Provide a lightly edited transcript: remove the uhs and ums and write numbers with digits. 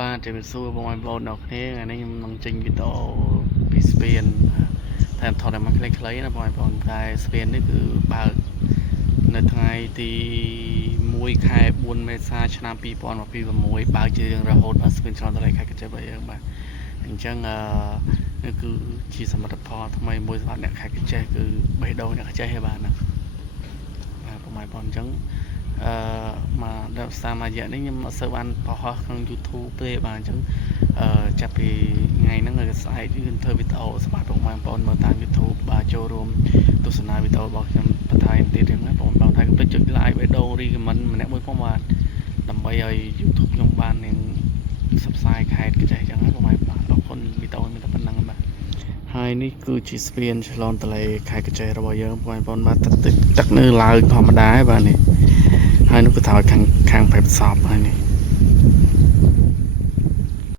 Ba thì mình xui bông bông đọc thế ngày nay mình trình video bị Spain thành thọ làมันคล้ายๆนะบอยบอลไทยสเปนนี่คือបើកនៅថ្ងៃទី1ខែ4មេសាឆ្នាំ2026បើកជារៀងរហូតបាទស្ពេនច្រើនដល់ខែកញ្ចក់របស់យើងបាទអញ្ចឹងនេះគឺជាសមិទ្ធផលថ្មីមួយសម្រាប់អ្នកខែកញ្ចក់គឺបេះដូងអ្នកកញ្ចក់ឯបាទណាបាទប្រហែលប៉ុណ្ណឹងអញ្ចឹងមកដល់តាមរយៈនេះខ្ញុំអត់សូវបានបង្ហោះក្នុង YouTube ទេបាទអញ្ចឹងចាប់ពីថ្ងៃហ្នឹងស្អែកគឺធ្វើវីដេអូសម្រាប់បងប្អូនមើលតាម YouTube បាទចូលរួមទស្សនាវីដេអូរបស់ខ្ញុំបន្ថែមទៀតហ្នឹងបងប្អូនថៃក៏ពេចចុច like វីដេអូ recommend ម្នាក់មួយផងបាទដើម្បីឲ្យ YouTube ខ្ញុំបាននឹងផ្សព្វផ្សាយខេត្តកញ្ចេះអញ្ចឹងណាបងប្អូនបាទអរគុណវីដេអូមានតែប៉ុណ្្នឹងបាទហើយនេះគឺជាស្ពានឆ្លងទន្លេខេត្តកញ្ចេះរបស់យើងបងប្អូនបាទទឹកនៅឡើងធម្មតាឯបាទនេះហើយនោះគឺថាខាងបែបសពហើយនេះ